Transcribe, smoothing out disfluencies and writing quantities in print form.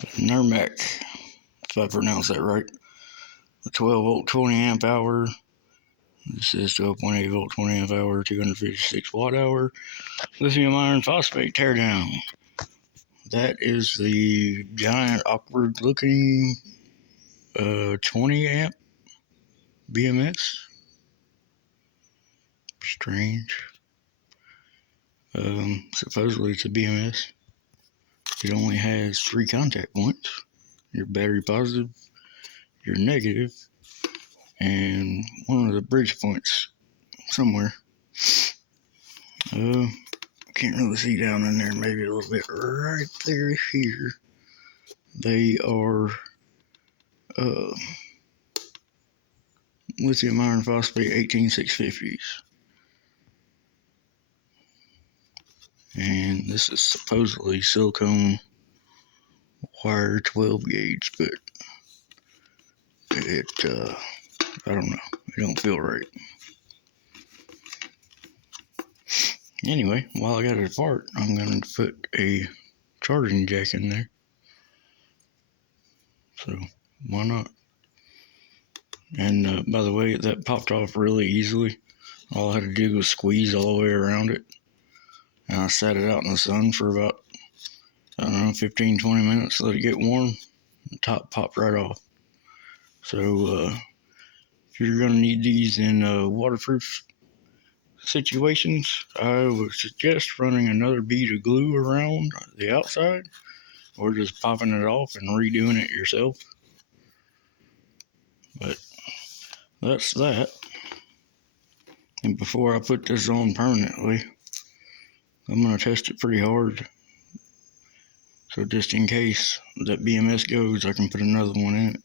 Nermak, if I pronounce that right. A 12 volt 20 amp hour. This is 12.8 volt 20 amp hour, 256 watt hour lithium iron phosphate teardown. That is the giant awkward looking 20 amp BMS. Strange. Supposedly it's a BMS. It only has 3 contact points. Your battery positive, your negative, and one of the bridge points somewhere. Can't really see down in there, maybe a little bit right there here. They are lithium iron phosphate 18650s. And this is supposedly silicone wire 12 gauge, but it, I don't know. It don't feel right. Anyway, while I got it apart, I'm going to put a charging jack in there. So, why not? And by the way, that popped off really easily. All I had to do was squeeze all the way around it. And I sat it out in the sun for about, 15-20 minutes, let it get warm. The top popped right off. So, if you're going to need these in waterproof situations, I would suggest running another bead of glue around the outside, or just popping it off and redoing it yourself. But that's that. And before I put this on permanently, I'm going to test it pretty hard. So just in case that BMS goes, I can put another one in it.